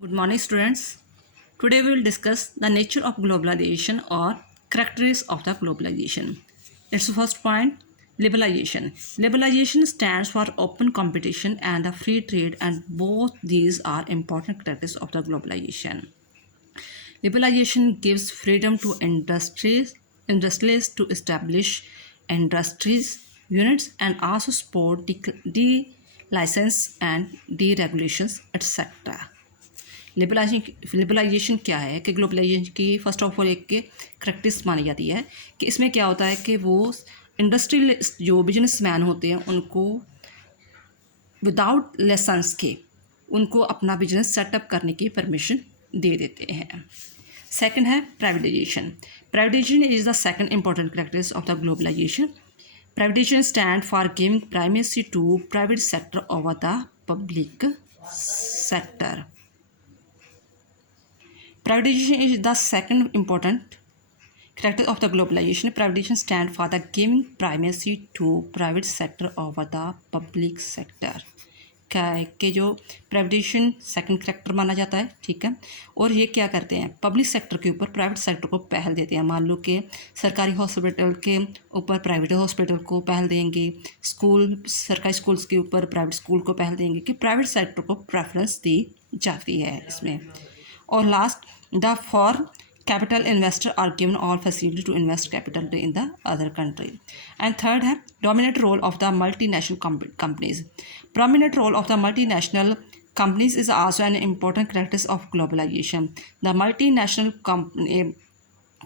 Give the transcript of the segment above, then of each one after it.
Good morning, students. Today we will discuss the nature of globalization or characteristics of the globalization. Its first point, liberalization. Liberalization stands for open competition and the free trade, and both these are important characteristics of the globalization. Liberalization gives freedom to industrialists to establish industries, units, and also support de-license and deregulations, etc. Liberalization क्या है कि globalisation की first of all एक के characteristics मानी जाती है कि इसमें क्या होता है कि वो इंडस्ट्रियल जो बिजनेसमैन होते हैं उनको विदाउट लाइसेंस के उनको अपना बिजनेस सेटअप करने की परमिशन दे देते हैं। सेकंड है privatization. Privatization is the second important characteristics of the globalization. Privatization stand for giving primacy to private sector over the public sector. Privatization is the second important character of the globalization. Privatization stands for the giving primacy to private sector over the public sector. क्या है कि जो privatisation second character माना जाता है, ठीक है, और ये क्या करते हैं, पब्लिक सेक्टर के ऊपर प्राइवेट सेक्टर को पहल देते हैं। मान लो कि सरकारी हॉस्पिटल के ऊपर प्राइवेट हॉस्पिटल को पहल देंगे, स्कूल सरकारी स्कूल्स के ऊपर प्राइवेट स्कूल को पहल देंगे, कि प्राइवेट सेक्टर को प्रेफरेंस दी जाती है इसमें। और last, the for capital investor are given all facility to invest capital in the other country. And third है dominant role of the multinational companies. Prominent role of the multinational companies is also an important characteristic of globalization. The multinational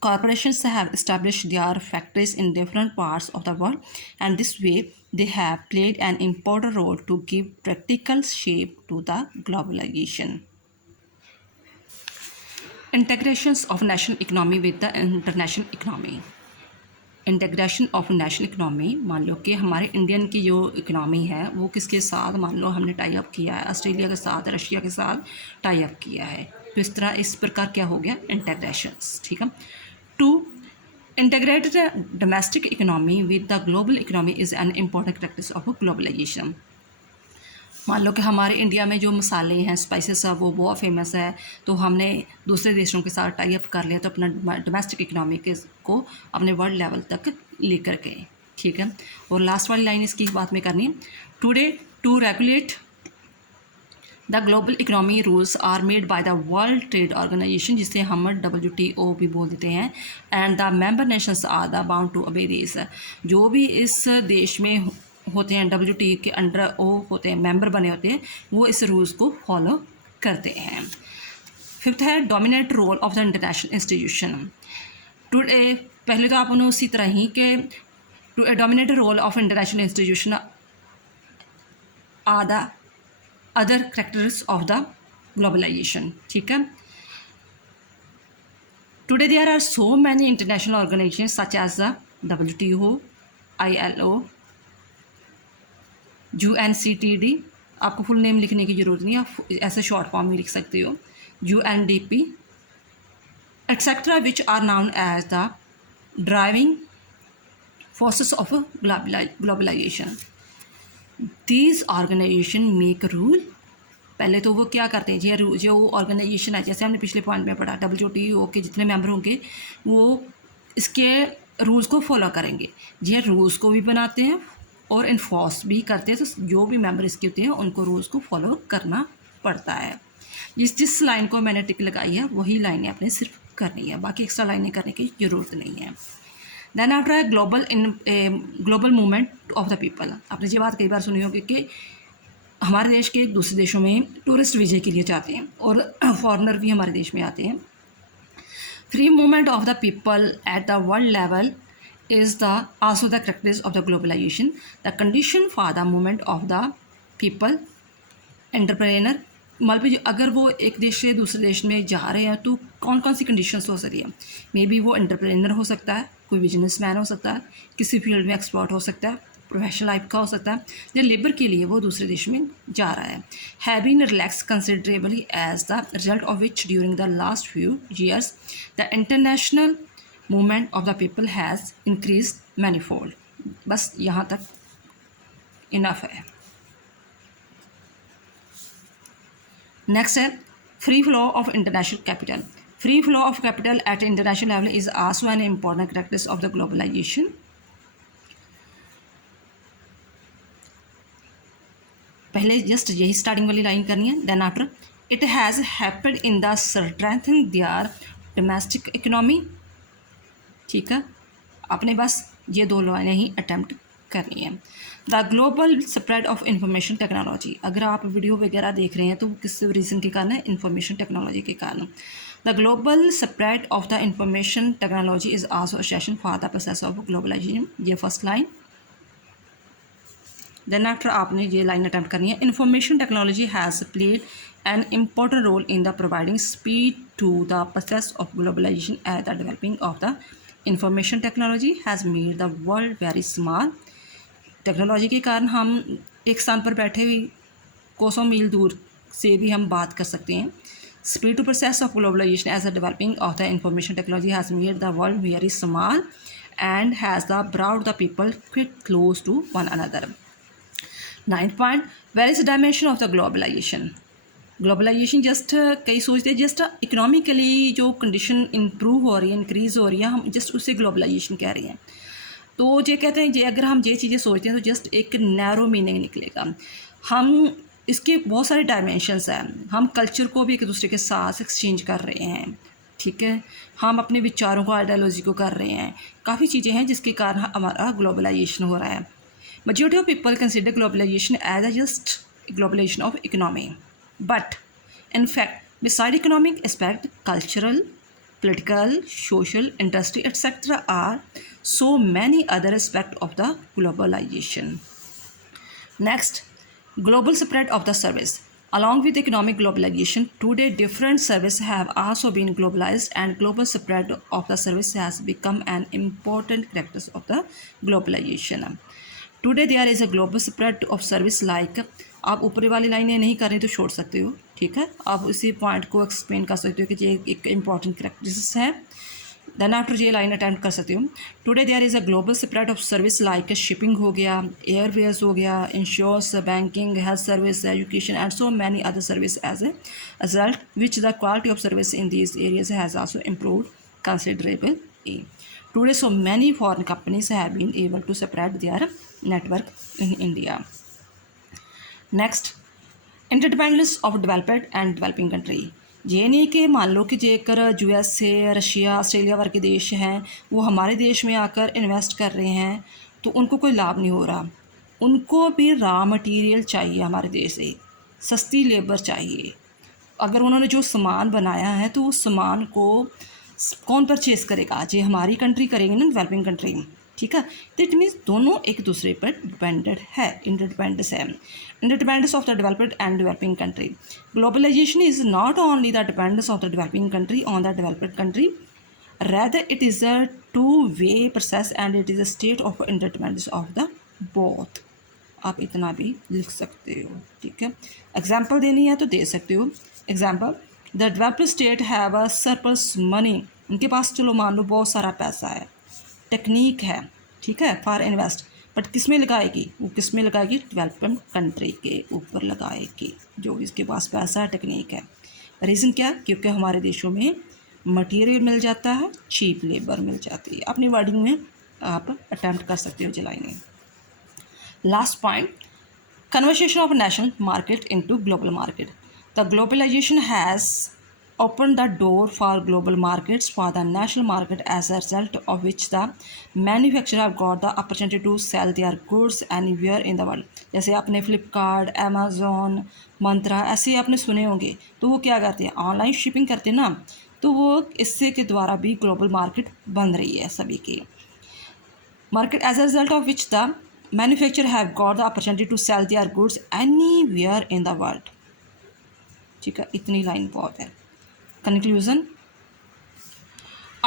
corporations have established their factories in different parts of the world, and this way they have played an important role to give practical shape to the globalization. Integrations of national economy with the international economy. Integration of national economy, मान लो कि हमारे Indian की जो economy है वो किसके साथ, मान लो हमने टाई अप किया है ऑस्ट्रेलिया के साथ, रशिया के साथ टाई अप किया है, तो इस प्रकार क्या हो गया, इंटीग्रेशंस, ठीक है। To integrate the domestic economy with the global economy is an important practice of globalization. मान लो कि हमारे इंडिया में जो मसाले हैं, स्पाइसेस है, वो बहुत फेमस है, तो हमने दूसरे देशों के साथ टाई अप कर लिया, तो अपना डोमेस्टिक इकनॉमी को अपने वर्ल्ड लेवल तक लेकर गए, ठीक है। और लास्ट वाली लाइन इसकी बात में करनी, today to regulate the global economy rules are made by the World Trade Organization, जिसे हम WTO भी बोल देते हैं, and the member nations are the bound to obey this. जो भी इस देश में होते हैं WTO के अंडर वो होते हैं, मेंबर बने होते हैं, वो इस रूल्स को फॉलो करते हैं। फिफ्थ है dominant role of the international institution. Today पहले तो आप उन्हें उसी तरह ही कि to dominate role of international institution are the other characteristics of the globalization, ठीक है। Today there are so many international organization such as the WTO, ILO, UNCTD, आपको फुल नेम लिखने की ज़रूरत नहीं है, आप ऐसे शॉर्ट फॉर्म में लिख सकते हो, UNDP etcetera, which are known as the driving forces of globalization. These organization make rule. पहले तो वो क्या करते हैं, जो ऑर्गेनाइजेशन है, जैसे हमने पिछले पॉइंट में पढ़ा, WTO के जितने मेंबर होंगे वो इसके रूल्स को फॉलो करेंगे, ये रूल्स को भी बनाते हैं और इन्फोर्स भी करते हैं, तो जो भी मेंबर इसके होते हैं उनको रूल्स को फॉलो करना पड़ता है। जिस लाइन को मैंने टिक लगाई है वही लाइनें आपने सिर्फ करनी है, बाकी एक्स्ट्रा लाइनें करने की ज़रूरत नहीं है। देन आफ्टर है global movement of the people. आपने ये बात कई बार सुनी होगी कि हमारे देश के दूसरे देशों में टूरिस्ट वीज़े के लिए जाते हैं और फॉरेनर भी हमारे देश में आते हैं। Free movement of the people at the world level is the also the characteristics of the globalization. The condition for the movement of the people, entrepreneur, मतलब अगर वो एक देश से दूसरे देश में जा रहे हैं तो कौन कौन सी कंडीशंस हो सकती है। मे बी वो एंटरप्रेन्योर हो सकता है, कोई बिजनेसमैन हो सकता है, किसी फील्ड में एक्सपर्ट हो सकता है, प्रोफेशनल लाइफ का हो सकता है, या लेबर के लिए वो दूसरे देश में जा रहा है। Have been relax considerably as the result of which during the last few years the international movement of the people has increase manifold. बस यहाँ तक इनफ है। नेक्स्ट है Free flow of international capital. Free flow of capital at international level is also an important characteristic of the globalization. पहले just यही starting वाली line करनी है. Then after it has happened in the strengthening their domestic economy. ठीक है, आपने बस ये दो लाइनें ही अटैम्प्ट करनी है. The global spread of information technology. अगर आप वीडियो वगैरह देख रहे हैं तो किस रीज़न के कारण है? इंफॉर्मेशन टेक्नोलॉजी के कारण. The global spread of the information technology is also essential for the process of globalization. ये फर्स्ट लाइन. देन आफ्टर आपने ये लाइन अटैम्प्ट करनी है. Information technology has played an important role in the providing speed to the process of globalization at the developing of the information technology has made the world very small. Technology के कारण हम एक स्थान पर बैठे हुए कोसों मील दूर से भी हम बात कर सकते हैं. Speed to process of globalization as a developing of the information technology has made the world very small and has the brought the people quick close to one another. 9th point, various dimension of the globalization. Globalization just कई सोचते हैं just economically जो condition improve हो रही है, increase हो रही है, हम जस्ट उसे ग्लोबलाइजेशन कह रहे हैं. तो ये कहते हैं, ये अगर हम ये चीज़ें सोचते हैं तो जस्ट एक नैरो मीनिंग निकलेगा. हम इसके बहुत सारे डायमेंशंस हैं. हम कल्चर को भी एक दूसरे के साथ एक्सचेंज कर रहे हैं. ठीक है, हम अपने विचारों को, आइडियोलॉजी को कर रहे हैं. काफ़ी चीज़ें हैं जिसके कारण हमारा ग्लोबलाइजेशन हो रहा है. Majority of people consider globalization as a just globalization of economy. But in fact, beside economic aspect, cultural, political, social, industry, etc. are so many other aspects of the globalization. Next, global spread of the service. Along with economic globalization, today different services have also been globalized and global spread of the service has become an important characteristic of the globalization. Today there is a global spread of service like. आप ऊपरी वाली लाइनें नहीं कर रही तो छोड़ सकते हो. ठीक है, आप इसी पॉइंट को एक्सप्लेन कर सकते हो कि ये एक इंपॉर्टेंट करैक्टरिस्टिक्स है. देन आफ्टर ये लाइन अटेम्प्ट कर सकते हो. Today there is a global spread of service like shipping हो गया, एयरवेज हो गया, insurance, banking, health service, education and so many other service as a result which the quality of service in these areas has also improved considerably. Today, so many foreign companies have been able to spread their network in India. Next, interdependence of developed and developing country. ये नहीं कि मान लो कि जेकर USA, Russia, Australia वर्ग के देश हैं वो हमारे देश में आकर इन्वेस्ट कर रहे हैं तो उनको कोई लाभ नहीं हो रहा. उनको भी रॉ मटेरियल चाहिए हमारे देश से, सस्ती लेबर चाहिए. अगर उन्होंने जो सामान बनाया है तो उस सामान को कौन परचेज करेगा? जी हमारी कंट्री करेगी ना, डेवलपिंग कंट्री. ठीक है, तो इट मीन्स दोनों एक दूसरे पर डिपेंडेड है, इंटरडिपेंडेंस है. Interdependence of the developed and developing country. Globalization is not only the dependence of the developing country on the developed country, rather it is a two-way process and it is a state of interdependence of the both. आप इतना भी लिख सकते हो. ठीक है, example देनी है तो दे सकते हो. Example, the developed state have a surplus money. उनके पास चलो मान लो बहुत सारा पैसा है, टेक्निक है, ठीक है, फॉर इन्वेस्ट, बट किस में लगाएगी? वो किस में लगाएगी? डेवलपमेंट कंट्री के ऊपर लगाएगी, जो इसके पास पैसा है, टेक्निक है. रीज़न क्या? क्योंकि हमारे देशों में मटेरियल मिल जाता है, चीप लेबर मिल जाती है. अपनी वर्डिंग में आप अटैम्प्ट कर सकते हो जलाइने. Last point, conversation of national market into global market. The globalization has opened the door for global markets for the national market, as a result of which the manufacturer have got the opportunity to sell their goods anywhere in the world. जैसे आपने Flipkart, Amazon, मंत्रा ऐसे आपने सुने होंगे. तो वो क्या करते हैं? ऑनलाइन शिपिंग करते हैं ना, तो वो इससे के द्वारा भी ग्लोबल मार्केट बन रही है सभी की. Market as a result of which the manufacturer have got the opportunity to sell their goods anywhere in the world. ठीक है, इतनी लाइन बहुत है. Conclusion.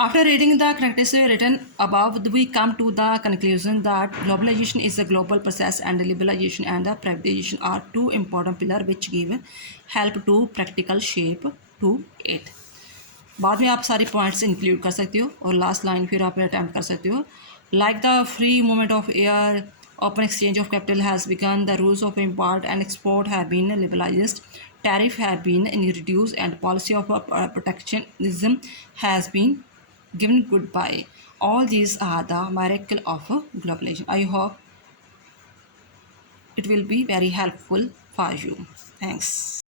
After reading the characteristics written above, we come to the conclusion that globalization is a global process and liberalization and the privatization are two important pillars which give help to practical shape to it. बाद में आप सारे points include कर सकते हो और last line फिर आप अटैम्प्ट कर सकते हो. Like the free movement of air, open exchange of capital has begun, the rules of import and export have been liberalized. tariff have been reduced, and policy of protectionism has been given goodbye. All these are the miracle of globalization. I hope it will be very helpful for you. Thanks.